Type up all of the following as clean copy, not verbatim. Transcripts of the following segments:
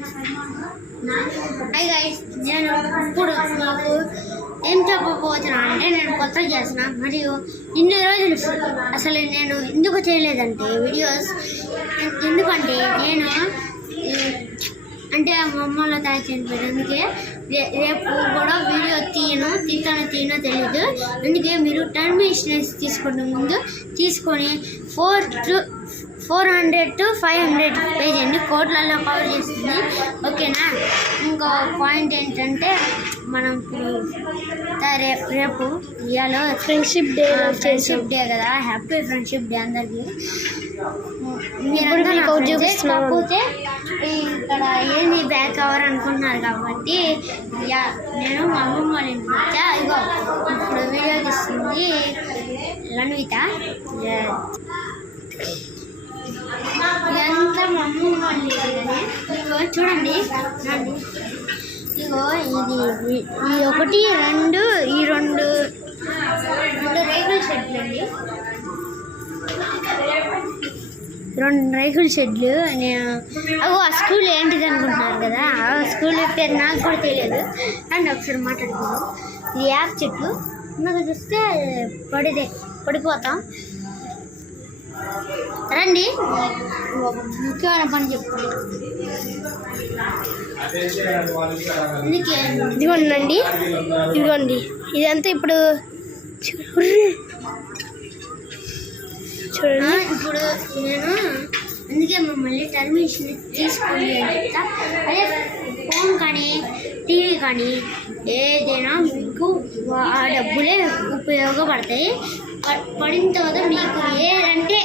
Hi guys, నేను ఇప్పుడు మీకు ఏం చెప్పబోతున్నా అంటే నేను కొత్తగా చేసిన మరియు ఇన్ని రోజులు అసలు నేను ఎందుకు చేయలేదంటే వీడియోస్, ఎందుకంటే నేను అంటే మా అమ్మలో తయారు చనిపోయింది. అందుకే రేపు కూడా వీడియో తీయనో తెలియదు. అందుకే మీరు టర్మినేషన్స్ తీసుకోండి, ముందు తీసుకొని 400 to 500 పేజ్ అండి, కోట్లలో కవర్ చేస్తుంది. ఓకేనా? ఇంకో పాయింట్ ఏంటంటే మనం రేపు ఇవాళ ఫ్రెండ్షిప్ డే కదా, హ్యాపీ ఫ్రెండ్షిప్ డే అందరికీ. కాకపోతే ఇక్కడ ఏంది బ్యాక్ కవర్ అనుకుంటున్నారు కాబట్టి నేను మా అమ్మమ్మ వాళ్ళ ఇంటికి వచ్చా. ఇగో ఇప్పుడు వీడియో తీస్తుంది రణవిత. ఇదంతా మా అమ్మమ్మ వాళ్ళ ఇగో చూడండి, ఇగో ఈ ఒకటి రెండు రేకుల షెడ్లు అండి, 2 రేకుల షెడ్లు. అగో ఆ స్కూల్ ఏంటిది అనుకుంటున్నారు కదా, ఆ స్కూల్ పేరు నాకు కూడా తెలియదు. అండ్ ఒకసారి మాట్లాడుకుందాం. ఇది యాప్ చెట్టు, నాకు చూస్తే పడిపోతాం. రండి, ఒక ముఖ్యమైన పని చెప్తాను. ఇదిగోండి ఇదంతా ఇప్పుడు చూడండి. ఇప్పుడు నేను అందుకే మమ్మల్ని టర్మినేషన్ తీసుకోండి అని చెప్తా. అదే ఫోన్ కానీ టీవీ కానీ ఏదైనా మీకు ఆ డబ్బులే ఉపయోగపడతాయి. పడిన తర్వాత మీకు ఏదంటే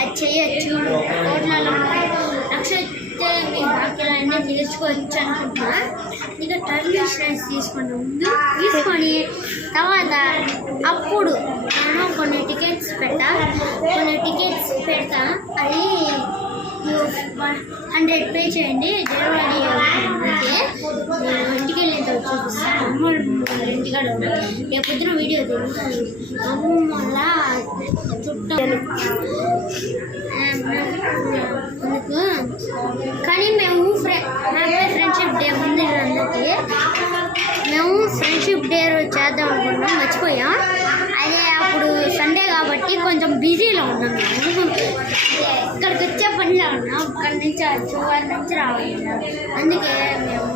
అది చేయొచ్చు. కోట్లలో లక్ష వస్తే మీ బాక్యాలన్నీ తీర్చుకోవచ్చు అనుకుంటున్నా. ఇంకా టర్మినేషన్స్ తీసుకోండి, ముందు తీసుకొని తర్వాత అప్పుడు నేను కొన్ని టికెట్స్ పెడతా. అది 100 పే చేయండి. జనవరి ఇంటికి వెళ్ళిన తర్వాత చూపిస్తాను. అమ్మ ఇంటికాడ ఉన్నా, రేపు పొద్దున వీడియో తెలుస్తుంది. అమ్మ వల్ల చుట్టాలు అందుకు. కానీ మేము హ్యాపీ ఫ్రెండ్షిప్ డే ఉంది అందరికీ. మేము ఫ్రెండ్షిప్ డే రోజు చేద్దాం అనుకున్నాం, మర్చిపోయాం. అదే అప్పుడు సండే కాబట్టి కొంచెం బిజీలో ఉన్నాం. మేము ఇక్కడికి వచ్చే పనిలో ఉన్నాం, అక్కడి నుంచి చివరి నుంచి రావాలి. అందుకే మేము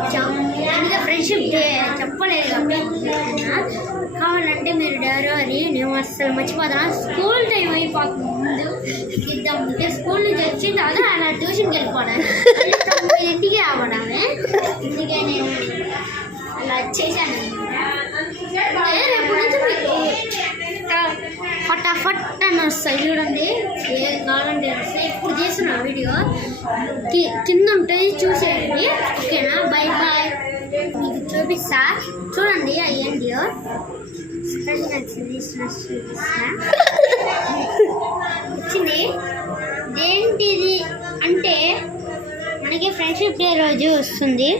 వచ్చాము. అందుకే ఫ్రెండ్షిప్ డే చెప్పలేదు కాబట్టి కావాలంటే మీరు డైరీ నేను అసలు మర్చిపోతాను. స్కూల్ టైం అయిపోతుంది, ముందు ఇద్దామంటే స్కూల్ నుంచి వచ్చిన తర్వాత అలా ట్యూషన్కి వెళ్ళిపోవడం, 9ంటికి రావడమే. అందుకే నేను అలా చేశాను. రేపు నుంచి మీకు ఫటాఫట్ అని వస్తాయి చూడండి, ఏం కావాలంటే వస్తాయి. ఇప్పుడు చేసిన వీడియో కింద ఉంటుంది, చూసేయండి. ఓకేనా? Bye bye. మీకు చూపిస్తా చూడండి. అయ్యేంటియో వచ్చింది. ఏంటిది అంటే మనకి ఫ్రెండ్షిప్ డే రోజు వస్తుంది,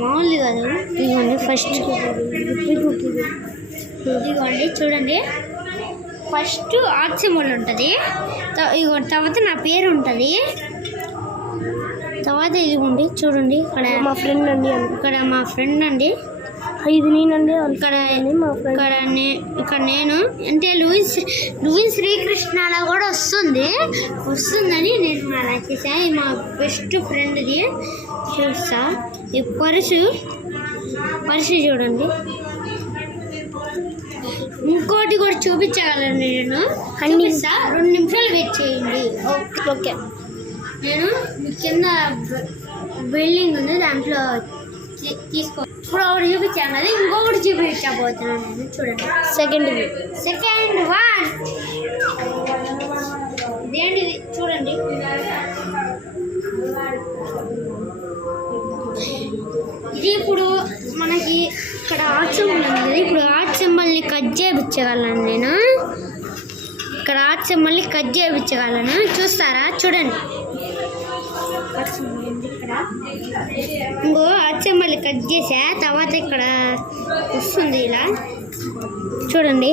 మామూలు కాదు. ఇదిగోండి ఫస్ట్, ఇదిగోండి చూడండి. ఫస్ట్ ఆర్ట్ సింబల్ ఉంటుంది, తర్వాత నా పేరు ఉంటుంది, తర్వాత ఇదిగోండి చూడండి. ఇక్కడ మా ఫ్రెండ్ అండి, ఇది నేనండి. ఇక్కడ నేను అంటే లూయిస్ శ్రీకృష్ణలో కూడా వస్తుందని నేను అలా చేశాను. మా బెస్ట్ ఫ్రెండ్ది చూస్తా. ఈ పర్సు చూడండి. ఇంకోటి కూడా చూపించగలను నేను, చూపిస్తా. 2 నిమిషాలు వెయిట్ చేయండి. ఓకే. నేను కింద బిల్డింగ్ ఉంది, దాంట్లో తీసుకో. ఇప్పుడు ఒకటి చూపించాను కదా, ఇంకొకటి చూపించబోతున్నాను నేను. చూడండి, సెకండ్ 1 ఇదేంటిది చూడండి. ఇది ఇప్పుడు మనకి ఇక్కడ ఆర్ట్ సింబల్ ఉంది. ఇప్పుడు ఆర్ట్ సింబల్ని కట్ చేయించగలను నేను. ఇక్కడ ఆర్ట్ సింబల్ని కట్ చేయించగలను, చూస్తారా? చూడండి, ఇంకో ఆర్ట్ సింబల్ని కట్ చేసా. తర్వాత ఇక్కడ వస్తుంది ఇలా, చూడండి.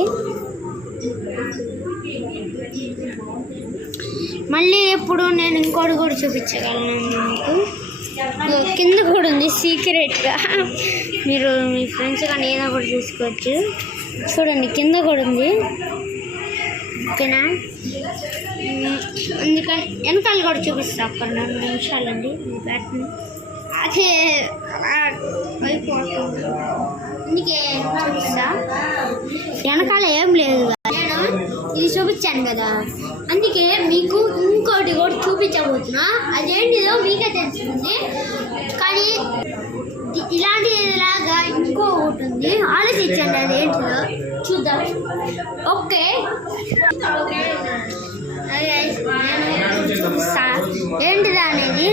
మళ్ళీ ఎప్పుడు నేను ఇంకోటి కూడా చూపించగలను మీకు. కింద కూడా ఉంది సీక్రెట్గా, మీరు మీ ఫ్రెండ్స్ కానీ ఏదో కూడా చూసుకోవచ్చు. చూడండి కింద కూడా ఉంది, ఓకేనా. అందుకని వెనకాల కూడా చూపిస్తా, ఒక 2 నిమిషాలండి. అదే అయిపోతుంది, అందుకే చూపిస్తా. వెనకాల ఏం లేదు, నేను ఇది చూపించాను కదా, అందుకే మీకు ఇంకోటి కూడా చూపించబోతున్నా. అదేంటిదో మీకే తెలుస్తుంది, కానీ ఇలాంటిలాగా ఇంకో ఒకటి ఉంది, ఆలోచించండి అదేంటిదో చూద్దాం. ఓకే నేను చూపిస్తా ఏంటిదా అనేది,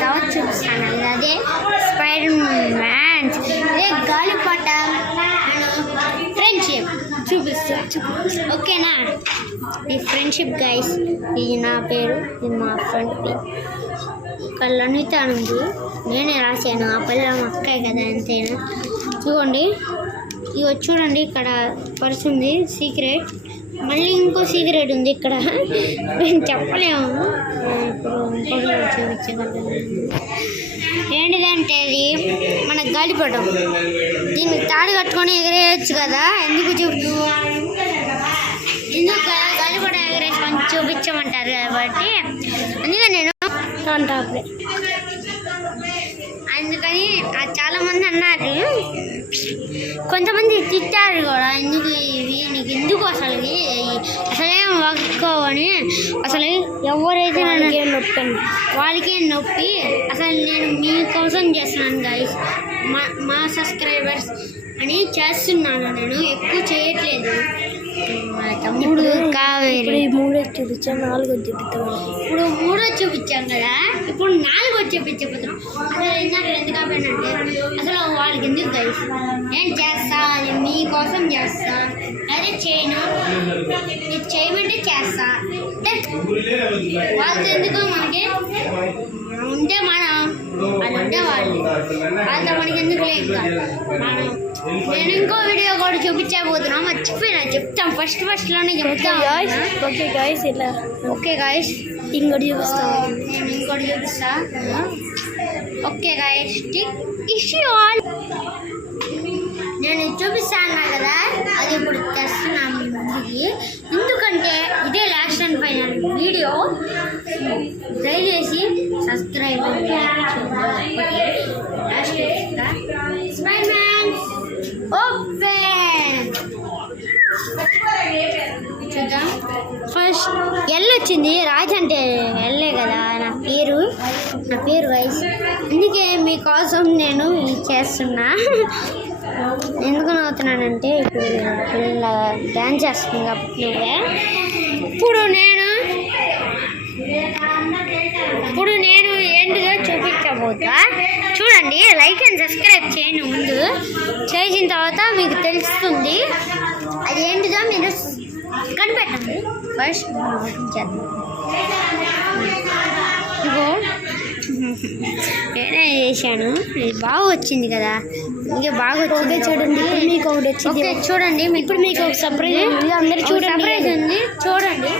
తర్వాత చూపిస్తాను. అదే స్పైడర్ మ్యాన్, అదే గాలిపటం, ఫ్రెండ్షిప్ చూపిస్తా, ఓకేనా. ఈ ఫ్రెండ్షిప్ గైస్, ఇది నా పేరు, ఇది మా ఫ్రెండ్ పేరు. ఇక్కడ అనిత ఉంది, నేనే రాశాను, ఆ పిల్ల మా అక్కాయి కదా, అంతేనా. చూడండి ఇవి చూడండి, ఇక్కడ పర్స్ ఉంది సీక్రెట్, మళ్ళీ ఇంకో సీక్రెట్ ఉంది ఇక్కడ, మేము చెప్పలేము. ఇప్పుడు చూపించగలను ఏంటిదంటే, అది మన గాలిపటం, దీన్ని తాడు కట్టుకొని ఎగరేయచ్చు కదా. ఎందుకు గాలిపటం ఎగరేసుకొని చూపించమంటారు కాబట్టి అందుకే నేను అప్పుడే. అందుకని చాలామంది అన్నారు, కొంతమంది తిట్టారు కూడా, ఎందుకు ఇవి నీకు ఎందుకు అసలేం వర్కోవని. అసలు ఎవరైతే నన్ను నొప్పండి వాళ్ళకే నొప్పి. అసలు నేను మీకోసం చేస్తున్నాను గైస్, మా సబ్స్క్రైబర్స్ అని చేస్తున్నాను, నేను ఎక్కువ చేయట్లేదు. తమ్ముడు కావేరి 3 చూపించాను, 4 చూపిస్తాను. ఇప్పుడు 3 చూపించాం కదా, ఇప్పుడు 4 చూపించబోతున్నాం. అసలు ఇందాక ఎందుకు ఆపానంటే, అసలు వాళ్ళకి ఎందుకు గైస్, నేను చేస్తా, అది మీకోసం చేస్తా, అదే చేయను, మీరు చేయమంటే చేస్తా. వాళ్ళతో ఎందుకు, మనకి ఉంటే మనం అది ఉంటే వాళ్ళు, వాళ్ళతో మనకి ఎందుకు లేదు. మనం నేను ఇంకో వీడియో కూడా చూపించబోతున్నాం, మర్చిపోయినా చెప్తాం, ఫస్ట్లోనే చెప్తాం. ఓకే గాయస్, ఇలా ఓకే గాయస్, ఇంకోటి చూపిస్తా, నేను ఇంకోటి చూపిస్తా. ఓకే గాయస్, నేను చూపిస్తా అన్నా కదా, అది ఇప్పుడు తెస్తున్నాను మీ ముందుకి. ఎందుకంటే ఇదే లాస్ట్ అండ్ ఫైనల్ వీడియో, దయచేసి subscribe last spider man open చూద్దాం. ఫస్ట్ ఎల్ వచ్చింది, రాజ్ అంటే ఎల్లే కదా నా పేరు వైస్, అందుకే మీకోసం నేను చేస్తున్నా. ఎందుకు నవ్వుతున్నానంటే, ఇప్పుడు పిల్ల డ్యాన్స్ చేస్తుంది కాబట్టి. ఇప్పుడు నేను ఏంటిదో చూపించబోతా, చూడండి. లైక్ అండ్ సబ్స్క్రైబ్ చేయండి, ముందు చేసిన తర్వాత మీకు తెలుస్తుంది అది ఏంటిదో, మీరు కనిపెట్టండి. ఫస్ట్ చేద్దాం. ఇగో నేనే చేశాను, ఇది బాగా వచ్చింది కదా, ఇంకా బాగా వచ్చింది. చూడండి మీకు ఒకటి వచ్చింది, చూడండి. ఇప్పుడు మీకు ఒక సర్ప్రైజ్ ఉంది, అందరూ చూడండి. సర్ప్రైజ్ ఉంది, చూడండి.